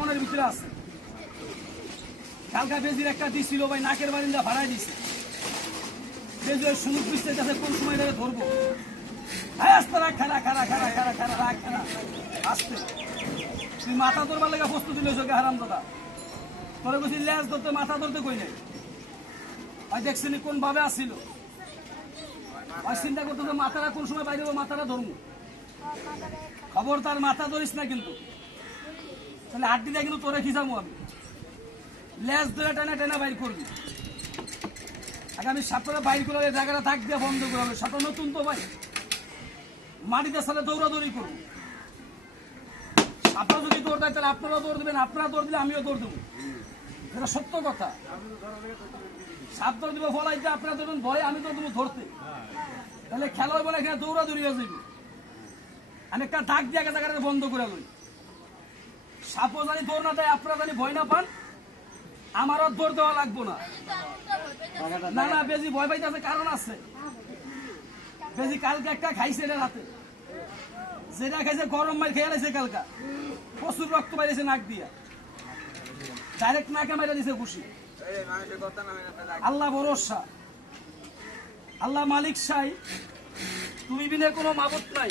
মনের ভিতরে আছে। কালকা বেজির একটা দিছিল ভাই, নাকের বারিন্দা ভাড়াই দিছে। বেজি ওই সুন্দর পিছিয়ে যাচ্ছে, কোন সময় ধরে ধরবো। হ্যাঁ আস্তে রাখ, খারা খারা খারা খারা খারা রাখ, খারা আস্তে। তুই মাথা ধরবার লেগে প্রস্তুতি লইছ কে হারাম দাদা? তোরে বলছি লেজ ধরতে, মাথা ধরতে কই নাই। ভাই দেখছিনি কোন ভাবে আসছিল। ভাই চিন্তা করতেছে মাথাটা কোন সময় বাইরে মাথাটা ধরবো। খবর তার মাথা ধরিস না কিন্তু, তাহলে হাড্ডি দিয়ে কিন্তু তোরে খিচামো আমি। লেজ ধরে টানা টানা বাইর করবি। আগে আমি সাপটা বাইর করে জায়গাটা থাক দিয়ে বন্ধ করে হবে। সাপটা নতুন তো ভাই, মাটিতে সাথে দৌড়াদৌড়ি করবো। আপনারা যদি দৌড় দেয় তাহলে আপনারাও দৌড় দেবেন, আপনারা দৌড় দিলে আমিও দৌড় দেবো। এটা সত্য কথা। সাপ দৌড় দিবে ফলাইতে, আপনারা ধরবেন ভয়, আমি দৌড় দেবো ধরতে। তাহলে খেলা হইব না, এখানে দৌড়াদৌড়ি হয়ে যাবে। আমি একটা ডাক দিয়ে জায়গাটা বন্ধ করে লই। সাপও জানি দৌড় না দেয়, আপনারা জানি ভয় না পান, আমারও দৌড় দেওয়া লাগবো না। না না, বেজি ভয় পাইতেছে কারণ আছে। বেজি কালকে একটা খাইছে এটা রাতে, যেটা খাইছে গরম মার খেয়ে লাইছে কালকা, প্রচুর রক্ত বাইরেছে নাক দিয়া, ডাইরেক্ট নাকে মেরে দিছে খুশি। আল্লাহ ভরসা, আল্লাহ মালিক সাই, তুমি বিনে কোনো মাবুদ নাই।